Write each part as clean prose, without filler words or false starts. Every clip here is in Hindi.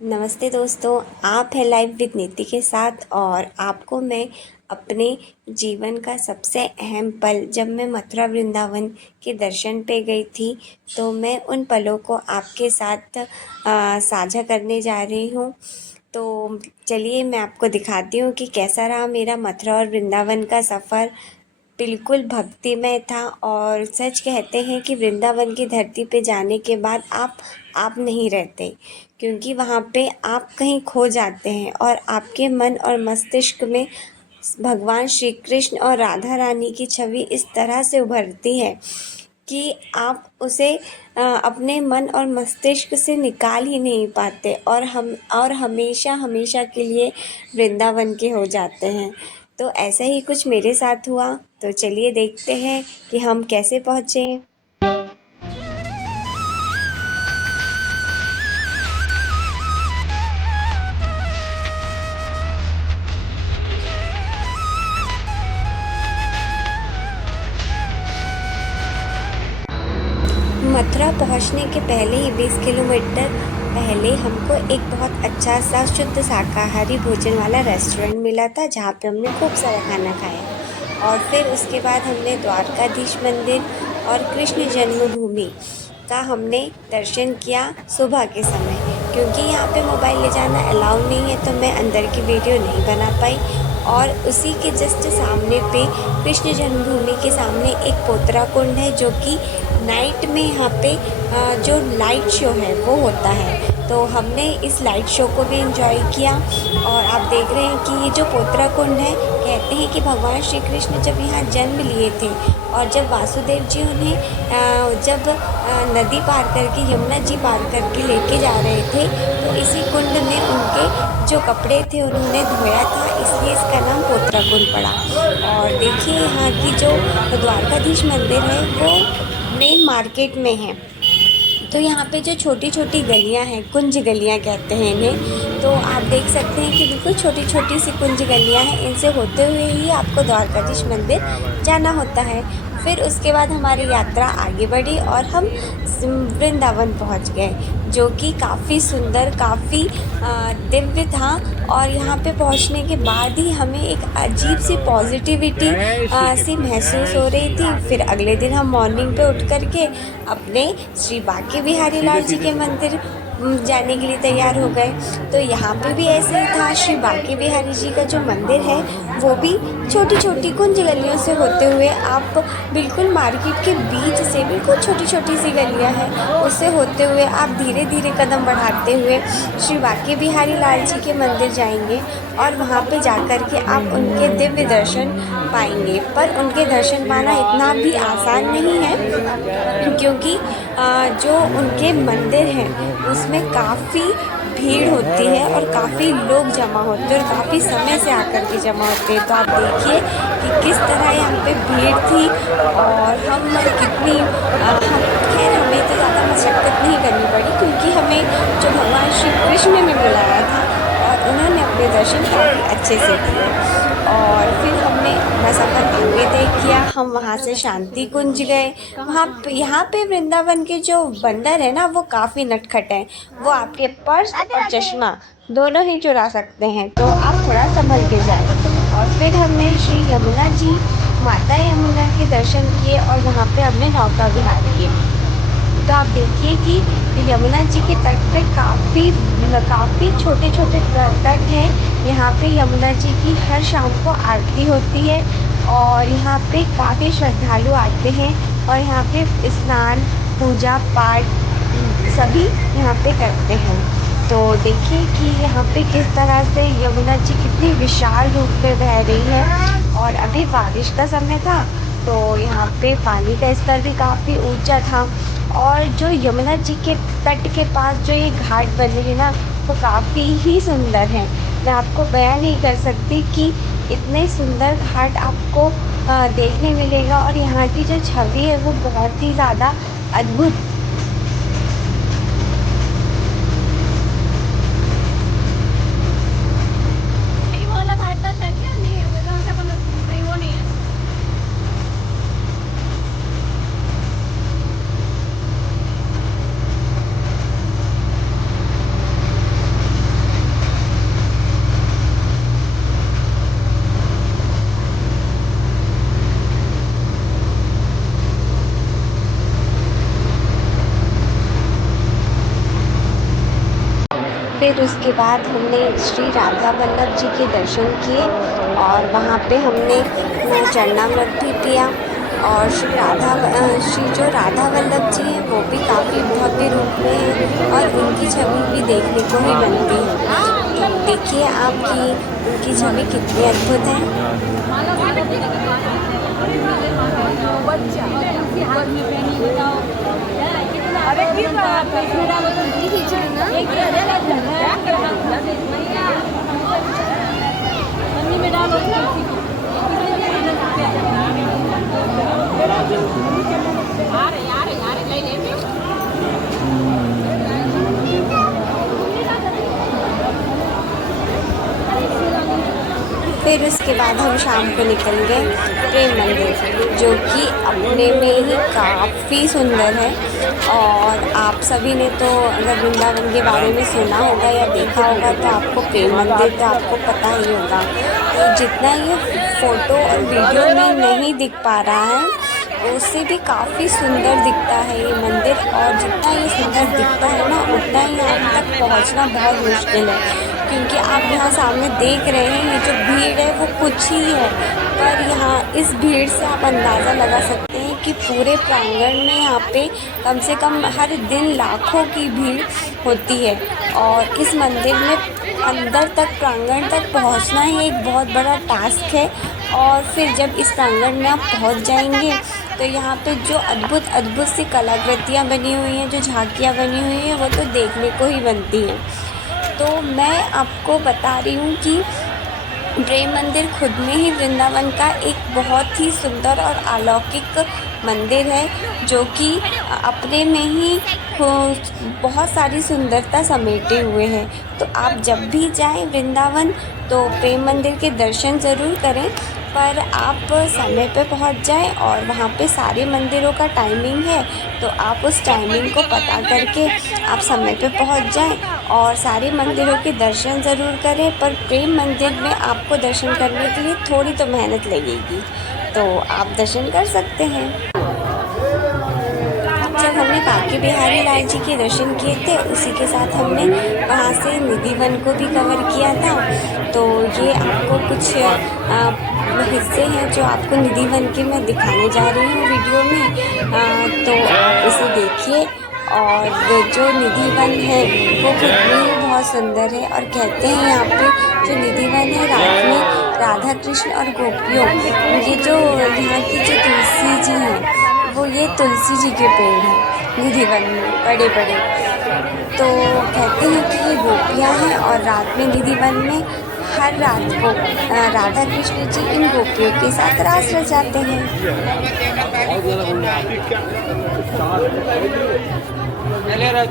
नमस्ते दोस्तों, आप हैं लाइव विद नीति के साथ और आपको मैं अपने जीवन का सबसे अहम पल जब मैं मथुरा वृंदावन के दर्शन पे गई थी, तो मैं उन पलों को आपके साथ साझा करने जा रही हूँ। तो चलिए मैं आपको दिखाती हूँ कि कैसा रहा मेरा मथुरा और वृंदावन का सफ़र। बिल्कुल भक्तिमय था और सच कहते हैं कि वृंदावन की धरती पे जाने के बाद आप नहीं रहते, क्योंकि वहाँ पे आप कहीं खो जाते हैं और आपके मन और मस्तिष्क में भगवान श्री कृष्ण और राधा रानी की छवि इस तरह से उभरती है कि आप उसे अपने मन और मस्तिष्क से निकाल ही नहीं पाते और हमेशा हमेशा के लिए वृंदावन के हो जाते हैं। तो ऐसा ही कुछ मेरे साथ हुआ। तो चलिए देखते हैं कि हम कैसे पहुँचे। मथुरा पहुंचने के पहले ही 20 किलोमीटर पहले हमको एक बहुत अच्छा सा शुद्ध शाकाहारी भोजन वाला रेस्टोरेंट मिला था, जहाँ पे हमने खूब सारा खाना खाया। और फिर उसके बाद हमने द्वारकाधीश मंदिर और कृष्ण जन्मभूमि का हमने दर्शन किया सुबह के समय, क्योंकि यहाँ पे मोबाइल ले जाना अलाउ नहीं है, तो मैं अंदर की वीडियो नहीं बना पाई। और उसी के जस्ट सामने पे कृष्ण जन्मभूमि के सामने एक पोतरा कुंड है, जो कि नाइट में यहाँ पे जो लाइट शो है वो होता है। तो हमने इस लाइट शो को भी एंजॉय किया। और आप देख रहे हैं कि ये जो पोतरा कुंड है, कहते हैं कि भगवान श्री कृष्ण जब यहाँ जन्म लिए थे और जब वासुदेव जी उन्हें जब नदी पार करके यमुना जी पार करके लेके जा रहे थे, तो इसी कुंड में उनके जो कपड़े थे उन्होंने धोया था, इसलिए इसका नाम पोतरा कुंड पड़ा। और देखिए यहाँ की जो द्वारकाधीश मंदिर है वो मेन मार्केट में है। तो यहाँ पे जो छोटी छोटी गलियाँ हैं, कुंज गलियाँ कहते हैं इन्हें, तो आप देख सकते हैं कि बिल्कुल छोटी छोटी सी कुंज गलियाँ हैं। इनसे होते हुए ही आपको द्वारकाधीश मंदिर जाना होता है। फिर उसके बाद हमारी यात्रा आगे बढ़ी और हम वृंदावन पहुँच गए, जो कि काफ़ी सुंदर, काफ़ी दिव्य था। और यहाँ पे पहुँचने के बाद ही हमें एक अजीब सी पॉजिटिविटी सी महसूस हो रही थी। फिर अगले दिन हम मॉर्निंग पे उठ कर के अपने श्री बांके बिहारी लाल जी के मंदिर जाने के लिए तैयार हो गए। तो यहाँ पे भी ऐसे ही था। श्री बांके बिहारी जी का जो मंदिर है वो भी छोटी छोटी कुंज गलियों से होते हुए आप बिल्कुल मार्केट के बीच से, बिल्कुल छोटी छोटी सी गलियाँ हैं, उससे होते हुए आप धीरे धीरे कदम बढ़ाते हुए श्री बांके बिहारी लाल जी के मंदिर जाएंगे और वहाँ पे जाकर के आप उनके दिव्य दर्शन पाएंगे। पर उनके दर्शन पाना इतना भी आसान नहीं है, क्योंकि जो उनके मंदिर हैं उसमें काफ़ी भीड़ होती है और काफ़ी लोग जमा होते हैं और काफ़ी समय से आकर के जमा होते हैं। तो आप देखिए कि किस तरह यहाँ पे भीड़ थी और हम कितनी खैर हमें तो ज़्यादा मशक्क़त नहीं करनी पड़ी, क्योंकि हमें जो भगवान श्री कृष्ण ने बुलाया था और उन्होंने अपने दर्शन काफ़ी अच्छे से किए। और फिर हमने अपना सफ़र आगे तय किया। हम वहाँ से शांति कुंज गए। यहाँ पे वृंदावन के जो बंदर है ना, वो काफ़ी नटखट हैं। वो आपके पर्स और चश्मा दोनों ही चुरा सकते हैं, तो आप थोड़ा संभल के जाए। और फिर हमने श्री यमुना जी, माता यमुना के दर्शन किए और वहाँ पे हमने नौका विहार किए। तो आप देखिए कि यमुना जी के तट पे काफ़ी छोटे छोटे तट हैं। यहाँ पे यमुना जी की हर शाम को आरती होती है और यहाँ पे काफ़ी श्रद्धालु आते हैं और यहाँ पे स्नान, पूजा पाठ सभी यहाँ पे करते हैं। तो देखिए कि यहाँ पे किस तरह से यमुना जी कितनी विशाल रूप में बह रही है। और अभी बारिश का समय था, तो यहाँ पे पानी का स्तर भी काफ़ी ऊंचा था। और जो यमुना जी के तट के पास जो ये घाट बने हैं ना, वो काफ़ी ही सुंदर हैं। मैं आपको बयान नहीं कर सकती कि इतने सुंदर घाट आपको देखने मिलेगा और यहाँ की जो छवि है वो बहुत ही ज़्यादा अद्भुत। ये वाला घाट था क्या? नहीं, वैसा से अपन नहीं, वो नहीं है। फिर उसके बाद हमने श्री राधा वल्लभ जी के दर्शन किए और वहाँ पे हमने चरणामृत भी पिया। और श्री जो राधा वल्लभ जी हैं वो भी काफ़ी भव्य रूप में हैं और उनकी छवि भी देखने को ही बनती है। तो देखिए आपकी उनकी छवि कितनी अद्भुत है। फिर उसके बाद हम शाम को निकल गए प्रेम मंदिर, जो कि अपने में ही काफ़ी सुंदर है। और आप सभी ने तो अगर वृंदावन के बारे में सुना होगा या देखा होगा तो आपको प्रेम मंदिर तो आपको पता ही होगा। तो जितना ये फ़ोटो और वीडियो में नहीं दिख पा रहा है उससे भी काफ़ी सुंदर दिखता है ये मंदिर। और जितना ये सुंदर दिखता है ना उतना ही यहाँ तक पहुँचना बहुत मुश्किल है, क्योंकि आप यहाँ सामने देख रहे हैं ये जो भीड़ है वो कुछ ही है, पर यहाँ इस भीड़ से आप अंदाज़ा लगा सकते हैं कि पूरे प्रांगण में यहाँ पे कम से कम हर दिन लाखों की भीड़ होती है। और इस मंदिर में अंदर तक प्रांगण तक पहुँचना ही एक बहुत बड़ा टास्क है। और फिर जब इस प्रांगण में आप पहुँच जाएंगे तो यहाँ पे जो अद्भुत अद्भुत सी कलाकृतियाँ बनी हुई हैं, जो झांकियाँ बनी हुई हैं, वो तो देखने को ही बनती हैं। तो मैं आपको बता रही हूँ कि प्रेम मंदिर खुद में ही वृंदावन का एक बहुत ही सुंदर और अलौकिक मंदिर है, जो कि अपने में ही बहुत सारी सुंदरता समेटे हुए हैं। तो आप जब भी जाएं वृंदावन तो प्रेम मंदिर के दर्शन ज़रूर करें, पर आप समय पे पहुंच जाएं। और वहाँ पे सारे मंदिरों का टाइमिंग है, तो आप उस टाइमिंग को पता करके आप समय पे पहुंच जाएं और सारे मंदिरों के दर्शन ज़रूर करें। पर प्रेम मंदिर में आपको दर्शन करने के लिए थोड़ी तो मेहनत लगेगी, तो आप दर्शन कर सकते हैं। जब हमने बांके बिहारी लाल जी के दर्शन किए थे, उसी के साथ हमने वहाँ से निधि वन को भी कवर किया था। तो ये आपको कुछ हिस्से हैं जो आपको निधि वन के मैं दिखाने जा रही हूँ वीडियो में, तो आप इसे देखिए। और जो निधि वन है वो खुद में ही बहुत सुंदर है। और कहते हैं यहाँ पे जो निधि वन है, रात में राधा कृष्ण और गोपियों, ये जो यहाँ की जो तुलसी जी हैं वो ये तुलसी जी के पेड़ हैं निधि वन में बड़े बड़े। तो कहते हैं कि ये गोपियाँ हैं और रात में निधि वन में हर रात को राधा कृष्ण जी इन गोपियों के साथ रास रचाते हैं। चलेगा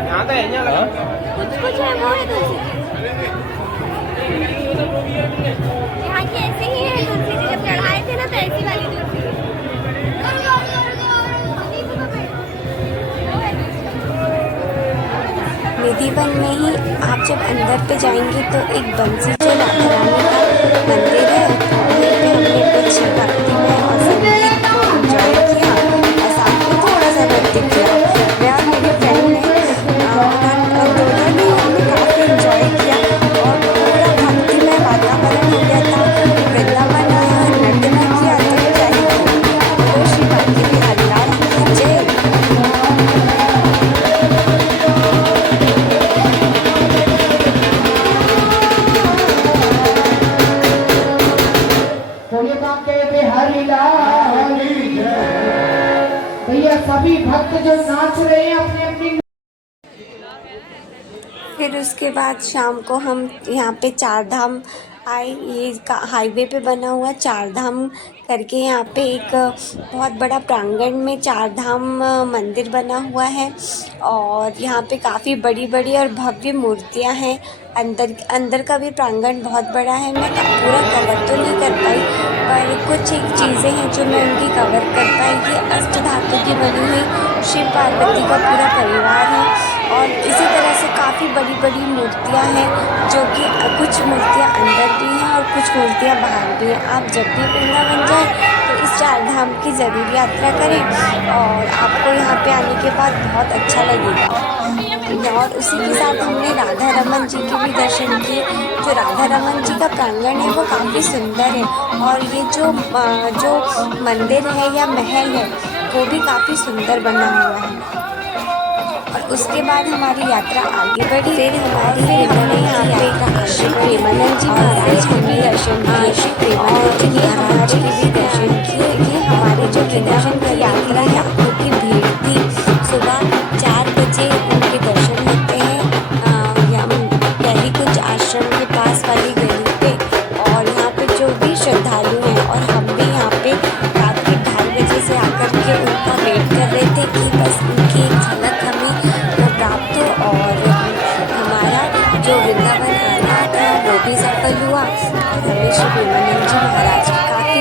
यहाँ तो है लगा कुछ है वो है तुलसी यहाँ की ऐसे ही है तुलसी जी, जब चढ़ाए थे ना तो ऐसी वाली तुलसी। निधि वन में ही आप जब अंदर पे जाएंगे तो एक बंसी जो राधा रानी का मंदिर है, वहीं पे हमने कुछ भक्तिमय और संगीत को एंजॉय किया और साथ में थोड़ा सा नृत्य किया। मैं और मेरी फ्रेंड ने दोनों ने हमने काफ़ी एंजॉय किया और पूरा भक्तिमय वातावरण हो गया था। वृंदावन आया, नृत्य में किया तो चाहिए। तो श्री बांके बिहारी लाल की जय। भैया सभी भक्त जो नाच रहे हैं अपने अपनी। फिर उसके बाद शाम को हम यहाँ पे चार धाम आए। ये हाईवे पे बना हुआ चार धाम करके यहाँ पे एक बहुत बड़ा प्रांगण में चार धाम मंदिर बना हुआ है। और यहाँ पे काफ़ी बड़ी बड़ी और भव्य मूर्तियाँ हैं। अंदर का भी प्रांगण बहुत बड़ा है। मैं पूरा कवर तो नहीं कर पाई, पर कुछ एक चीज़ें हैं जो मैं उनकी कवर कर पाई। ये अष्ट धातु की बनी हुई शिव पार्वती का पूरा परिवार है और इसी तरह से काफ़ी बड़ी बड़ी मूर्तियाँ हैं, जो कि कुछ मूर्तियाँ अंदर भी हैं और कुछ मूर्तियाँ बाहर भी हैं। आप जब भी वृंदावन जाएं तो इस 4 धाम की ज़रूर यात्रा करें और आपको यहाँ पे आने के बाद बहुत अच्छा लगेगा। और उसी के साथ हमने राधा रमन जी के भी दर्शन किए। जो राधा रमन जी का प्रांगण है वो काफ़ी सुंदर है, और ये जो मंदिर है या महल है वो भी काफ़ी सुंदर बना हुआ है। और उसके बाद हमारी यात्रा आगे बढ़ी। फिर हमने यहाँ पे श्री प्रेमानंद जी महाराज के भी दर्शन किए। श्री प्रेमानंद जी महाराज के भी दर्शन किए। ये हमारे जो वृंदावन की यात्रा है, उनकी भीड़ थी। सुबह 4 बजे उनके दर्शन होते हैं या दिल्ली कुछ आश्रम के पास वाली गली पे। और यहाँ पे जो भी श्रद्धालु हैं, और हम भी यहाँ पे रात के 2:30 बजे से आकर के उनका वेट कर रहे थे कि बस उनकी एक झलक हमें प्राप्त हो और हमारा जो वृंदावन आना था वो भी सफल हुआ। और हमें श्री प्रेमानंद जी महाराज के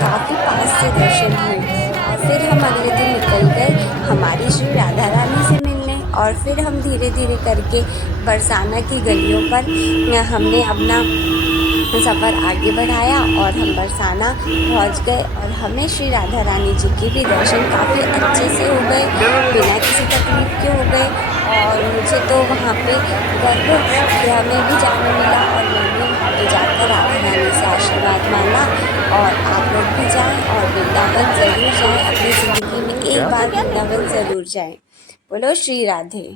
काफ़ी पास से दर्शन हुए। और फिर हम अगले दिन निकल गए हमारी श्री राधा रानी से मिलने। और फिर हम धीरे धीरे करके बरसाना की गलियों पर हमने अपना सफ़र आगे बढ़ाया और हम बरसाना पहुंच गए। और हमें श्री राधा रानी जी के भी दर्शन काफ़ी अच्छे से हो गए, बिना किसी तकलीफ के हो गए। और मुझे तो वहाँ पे गर्भ में भी जाने मिला, और मैंने वहाँ पे जाकर राधा रानी से आशीर्वाद मांगा। और आप लोग भी जाएं और वृंदावन ज़रूर जाएं, अपनी ज़िंदगी में एक बार वृंदावन ज़रूर जाएं। बोलो श्री राधे।